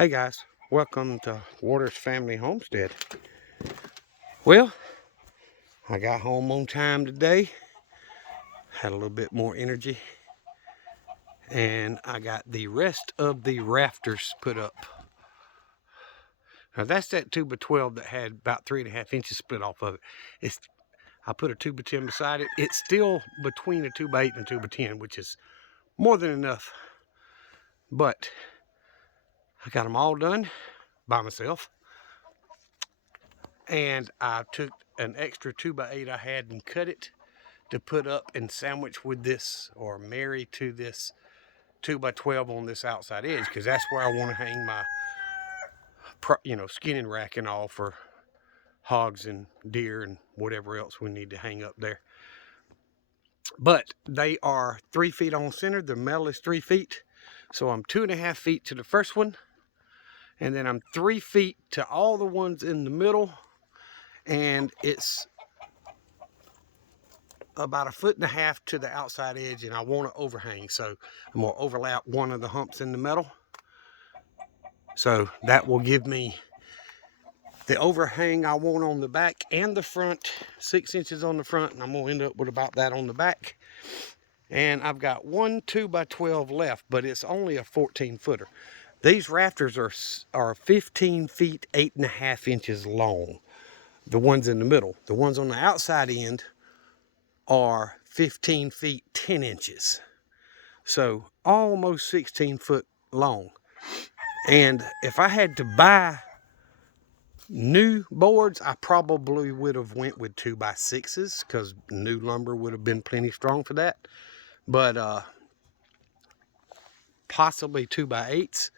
Hey guys, welcome to Waters Family Homestead. Well, I got home on time today, had a little bit more energy, and I got the rest of the rafters put up. Now that's that 2x12 that had about 3.5 inches split off of it. I put a 2x10 beside it. It's still between a 2x8 and a 2x10, which is more than enough. But I got them all done by myself. And I took an extra 2x8 I had and cut it to put up and sandwich with this, or marry to this 2x12 on this outside edge, because that's where I want to hang my skinning rack and all for hogs and deer and whatever else we need to hang up there. But they are 3 feet on center. The metal is 3 feet, so I'm 2.5 feet to the first one, and then I'm 3 feet to all the ones in the middle, and it's about 1.5 feet to the outside edge, and I want to overhang, so I'm going to overlap one of the humps in the metal, so that will give me the overhang I want on the back and the front. 6 inches on the front, and I'm going to end up with about that on the back. And I've got one 2x12 left, but it's only a 14-footer. These rafters are 15 feet 8.5 inches long, the ones in the middle. The ones on the outside end are 15 feet 10 inches, so almost 16 foot long. And if I had to buy new boards, I probably would have went with 2x6s, because new lumber would have been plenty strong for that. But possibly 2x8s.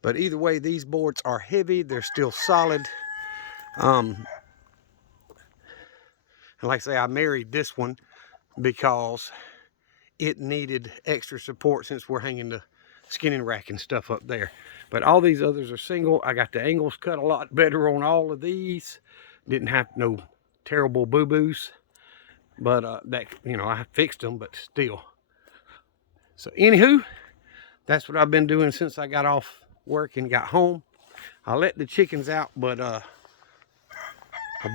But either way, these boards are heavy. They're still solid. And like I say, I married this one because it needed extra support since we're hanging the skinning rack and stuff up there. But all these others are single. I got the angles cut a lot better on all of these. Didn't have no terrible boo-boos. But I fixed them, but still. So anywho, that's what I've been doing since I got off work and got home. I let the chickens out, but my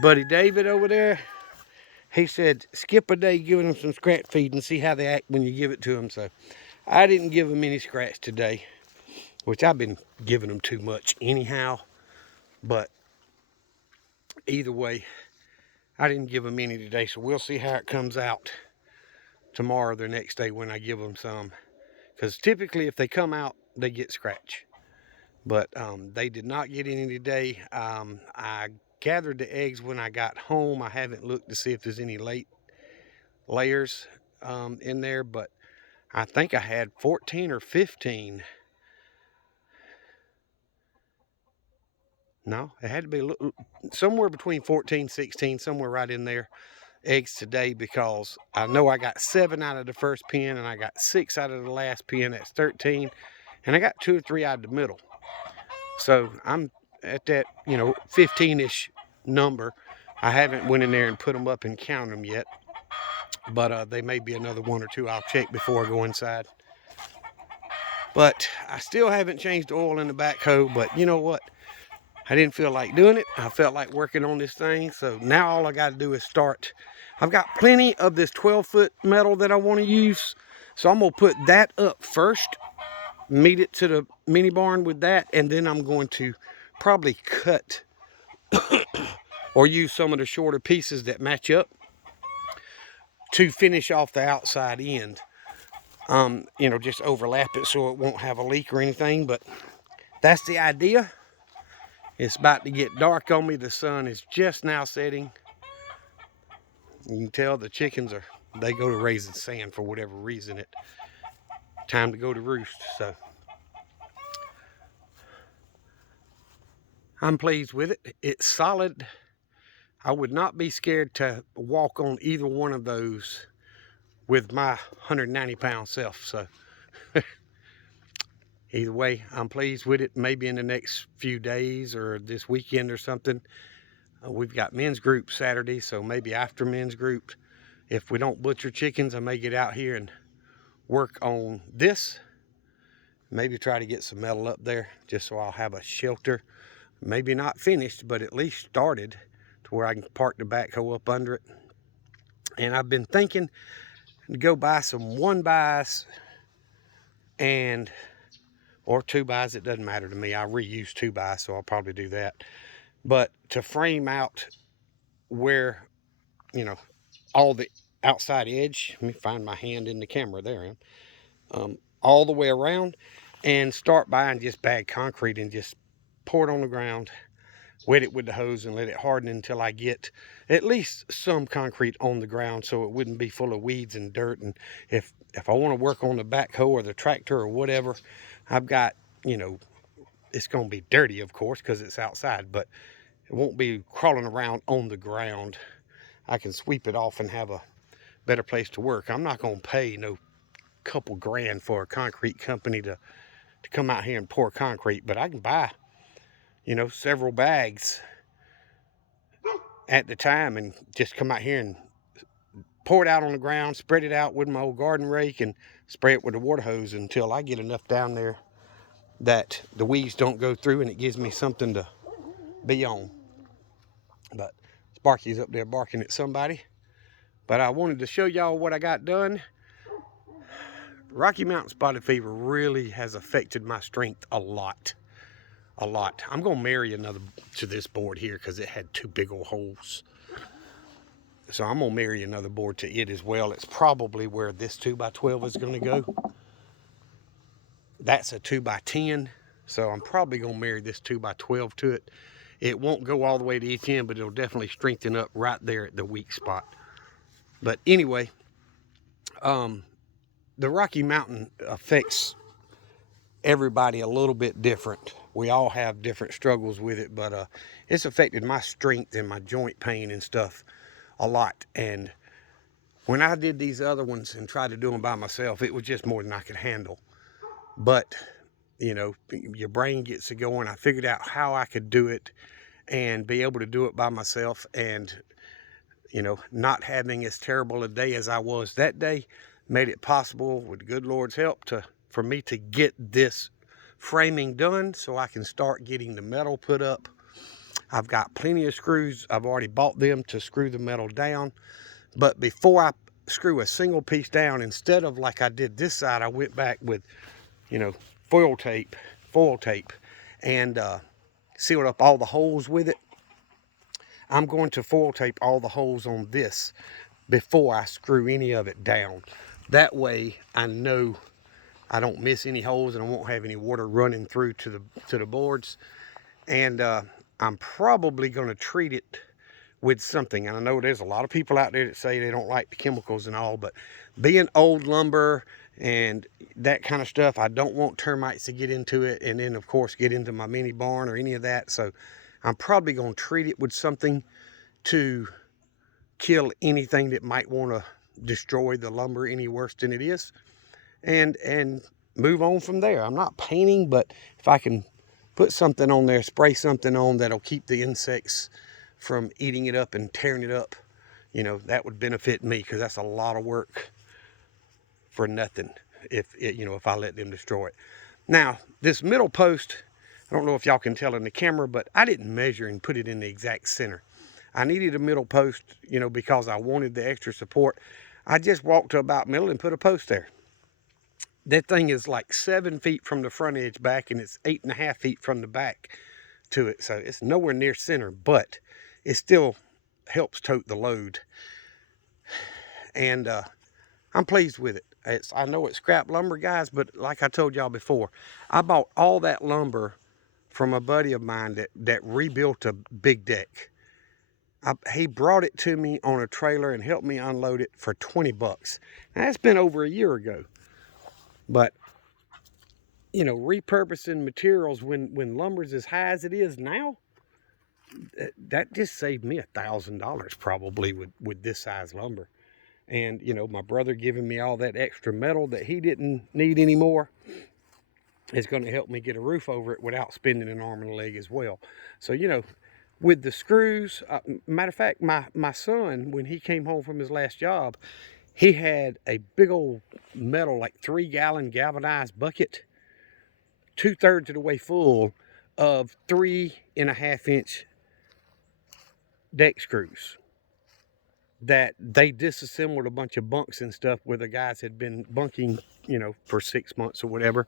buddy David over there, he said skip a day giving them some scratch feed and see how they act when you give it to them. So I didn't give them any scratch today, which I've been giving them too much anyhow. But either way, I didn't give them any today, so we'll see how it comes out tomorrow or the next day when I give them some. Because typically if they come out, they get scratch. But they did not get any today. I gathered the eggs when I got home. I haven't looked to see if there's any late layers in there, but I think I had 14 or 15. No, it had to be somewhere between 14, 16, somewhere right in there, eggs today, because I know I got 7 out of the first pen, and I got 6 out of the last pen. That's 13, and I got 2 or 3 out of the middle. So I'm at that 15-ish number. I haven't went in there and put them up and counted them yet, but they may be another 1 or 2 I'll check before I go inside. But I still haven't changed the oil in the backhoe. But you know what, I didn't feel like doing it. I felt like working on this thing. So now all I got to do is start. I've got plenty of this 12-foot metal that I want to use, so I'm gonna put that up first, meet it to the mini barn with that, and then I'm going to probably cut or use some of the shorter pieces that match up to finish off the outside end. Just overlap it so it won't have a leak or anything. But that's the idea. It's about to get dark on me. The sun is just now setting. You can tell the chickens they go to raising sand for whatever reason. It's time to go to roost. So I'm pleased with it. It's solid. I would not be scared to walk on either one of those with my 190-pound self. So either way, I'm pleased with it. Maybe in the next few days or this weekend or something. We've got men's group Saturday, so maybe after men's group, if we don't butcher chickens, I may get out here and work on this. Maybe try to get some metal up there just so I'll have a shelter. Maybe not finished, but at least started to where I can park the backhoe up under it. And I've been thinking to go buy some 1-bys and or 2-bys. It doesn't matter to me. I reuse 2-bys, so I'll probably do that. But to frame out where, you know, all the outside edge, let me find my hand in the camera, there I am, all the way around, and start buying just bagged concrete and just pour it on the ground, wet it with the hose, and let it harden until I get at least some concrete on the ground so it wouldn't be full of weeds and dirt. And if I want to work on the backhoe or the tractor or whatever, I've got, you know, it's going to be dirty, of course, because it's outside, but it won't be crawling around on the ground. I can sweep it off and have a better place to work. I'm not going to pay no couple grand for a concrete company to come out here and pour concrete, but I can buy, you know, several bags at the time and just come out here and pour it out on the ground, spread it out with my old garden rake, and spray it with a water hose until I get enough down there that the weeds don't go through and it gives me something to be on. But Sparky's up there barking at somebody. But I wanted to show y'all what I got done. Rocky Mountain spotted fever really has affected my strength a lot. A lot. I'm going to marry another to this board here because it had 2 big old holes. So I'm going to marry another board to it as well. It's probably where this 2x12 is going to go. That's a 2x10. So I'm probably going to marry this 2x12 to it. It won't go all the way to each end, but it'll definitely strengthen up right there at the weak spot. But anyway, the Rocky Mountain affects everybody a little bit different. We all have different struggles with it, but it's affected my strength and my joint pain and stuff a lot. And when I did these other ones and tried to do them by myself, it was just more than I could handle. But, you know, your brain gets to going. I figured out how I could do it and be able to do it by myself, and, you know, not having as terrible a day as I was that day made it possible, with the good Lord's help, for me to get this framing done so I can start getting the metal put up. I've got plenty of screws. I've already bought them to screw the metal down. But before I screw a single piece down, instead of like I did this side, I went back with, you know, foil tape, and sealed up all the holes with it. I'm going to foil tape all the holes on this before I screw any of it down. That way I know I don't miss any holes and I won't have any water running through to the boards. And I'm probably going to treat it with something. And I know there's a lot of people out there that say they don't like the chemicals and all, but being old lumber and that kind of stuff, I don't want termites to get into it and then of course get into my mini barn or any of that. So I'm probably going to treat it with something to kill anything that might want to destroy the lumber any worse than it is, and move on from there. I'm not painting, but if I can put something on there, spray something on that'll keep the insects from eating it up and tearing it up, you know, that would benefit me, because that's a lot of work for nothing if I let them destroy it. Now, this middle post, I don't know if y'all can tell in the camera, but I didn't measure and put it in the exact center. I needed a middle post, you know, because I wanted the extra support. I just walked to about middle and put a post there. That thing is like 7 feet from the front edge back, and it's 8.5 feet from the back to it. So it's nowhere near center, but it still helps tote the load. And I'm pleased with it. I know it's scrap lumber, guys, but like I told y'all before, I bought all that lumber from a buddy of mine that rebuilt a big deck. He brought it to me on a trailer and helped me unload it for 20 bucks. Now, that's been over a year ago. But, you know, repurposing materials when lumber's as high as it is now, that just saved me $1,000 probably with this size lumber. And, you know, my brother giving me all that extra metal that he didn't need anymore is going to help me get a roof over it without spending an arm and a leg as well. So, you know, with the screws, matter of fact, my son, when he came home from his last job, he had a big old metal, like 3-gallon galvanized bucket 2/3 of the way full of 3.5-inch deck screws that they disassembled a bunch of bunks and stuff where the guys had been bunking, you know, for 6 months or whatever.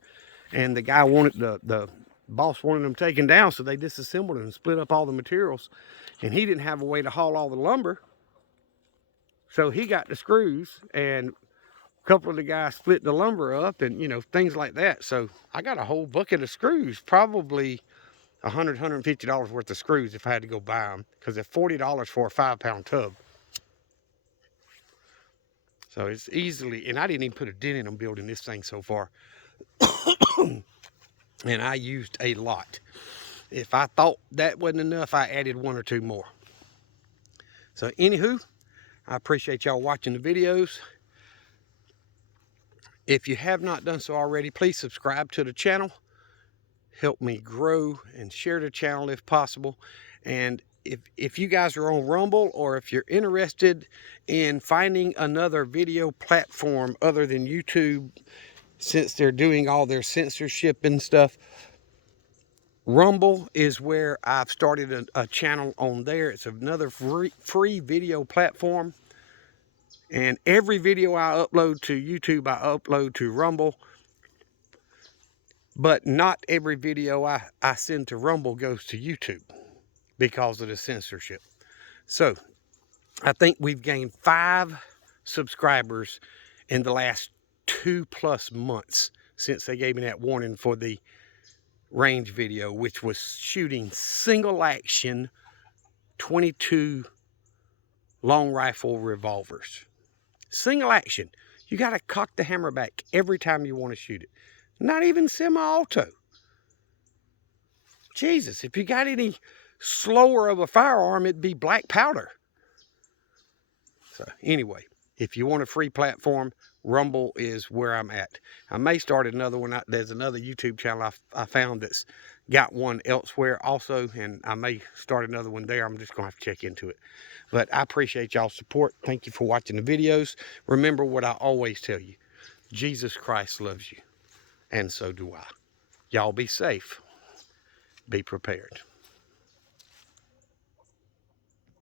And the guy wanted, the boss wanted them taken down, so they disassembled and split up all the materials. And he didn't have a way to haul all the lumber. So he got the screws, and a couple of the guys split the lumber up and, you know, things like that. So I got a whole bucket of screws, probably $100, $150 worth of screws if I had to go buy them, because they're $40 for a 5-pound tub. So it's easily, and I didn't even put a dent in them building this thing so far. And I used a lot. If I thought that wasn't enough, I added 1 or 2 more. So anywho, I appreciate y'all watching the videos. If you have not done so already, please subscribe to the channel. Help me grow and share the channel if possible. And if you guys are on Rumble, or if you're interested in finding another video platform other than YouTube, since they're doing all their censorship and stuff, Rumble is where I've started a channel on there. It's another free video platform. And every video I upload to YouTube, I upload to Rumble. But not every video I send to Rumble goes to YouTube because of the censorship. So I think we've gained 5 subscribers in the last 2+ months since they gave me that warning for the range video, which was shooting single action 22 long rifle revolvers. Single action. You got to cock the hammer back every time you want to shoot it. Not even semi-auto. Jesus, if you got any slower of a firearm, it'd be black powder. So anyway, if you want a free platform, Rumble is where I'm at. I may start another one. There's another YouTube channel I found that's got one elsewhere also, and I may start another one there. I'm just going to have to check into it. But I appreciate y'all's support. Thank you for watching the videos. Remember what I always tell you. Jesus Christ loves you, and so do I. Y'all be safe. Be prepared.